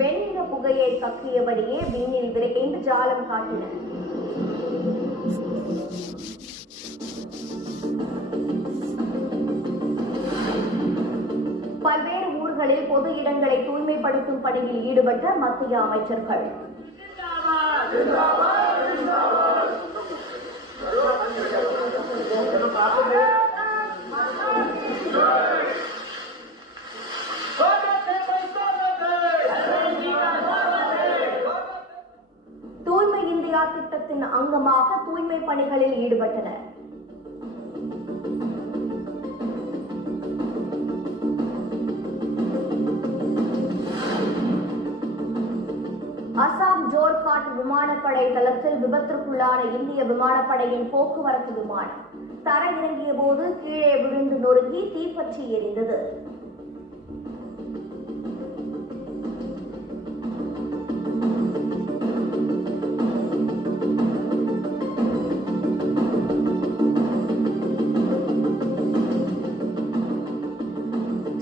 வெண்ணிற புகையை கக்கியபடியே விண்ணில் விரைந்து ஜாலம் காட்டின. பல்வேறு ஊர்களில் பொது இடங்களை தூய்மைப்படுத்தும் பணியில் ஈடுபட்ட மத்திய அமைச்சர்கள். தூய்மை இந்தியா திட்டத்தின் அங்கமாக தூய்மை பணிகளில் ஈடுபட்டனர். அசாம் ஜோர்காட் விமானப்படை தளத்தில் விபத்திற்குள்ளான இந்திய விமானப்படையின் போக்குவரத்து விமானம் தரையிறங்கிய போது கீழே விழுந்து நொறுங்கி தீப்பற்றி எரிந்தது.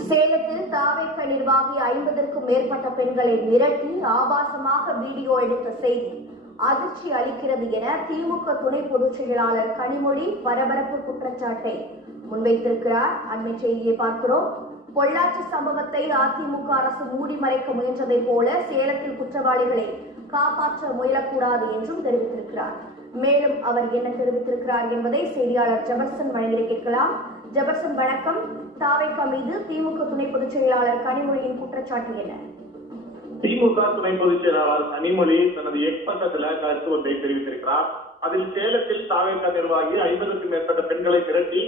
சேலத்தில் தாவேக நிர்வாகி 50க்கும் மேற்பட்ட பெண்களை மிரட்டி ஆபாசமாக வீடியோ எடுத்த செய்தி அதிர்ச்சி அளிக்கிறது என திமுக துணை பொதுச் செயலாளர் கனிமொழி பரபரப்பு குற்றச்சாட்டை முன்வைத்திருக்கிறார். அண்மை செய்தியை பார்க்கிறோம். பொள்ளாச்சி சம்பவத்தை அதிமுக அரசு மூடி மறைக்க முயன்றதை போல சேலத்தில் குற்றவாளிகளை காப்பாற்ற முயலக்கூடாது என்றும் தெரிவித்திருக்கிறார். மேலும் அவர் என்ன தெரிவித்திருக்கிறார் என்பதை செய்தியாளர் ஜெபர்சன் வழங்கி கேட்கலாம். ஜெபர்சன் வணக்கம். தாவேக மீது திமுக துணை பொதுச் செயலாளர் கனிமொழியின் குற்றச்சாட்டு என்ன? திமுக துணை பொதுச் செயலாளர் கனிமொழி தனது எக்ஸ் பக்கத்துல கருத்து ஒன்றை தெரிவித்திருக்கிறார். அதில் சேலத்தில் தாவேக நிர்வாகி 50க்கும் மேற்பட்ட பெண்களை மிரட்டி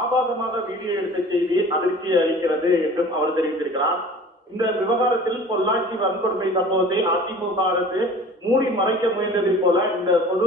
ஆபாசமாக வீடியோ எடுத்த செய்தி அதிர்ச்சி அளிக்கிறது என்றும் அவர் தெரிவித்திருக்கிறார். இந்த விவகாரத்தில் பொள்ளாச்சி வன்கொடுமை சம்பவத்தை அதிமுக அரசு மூடி மறைக்க முயன்றதை போல இந்த பொது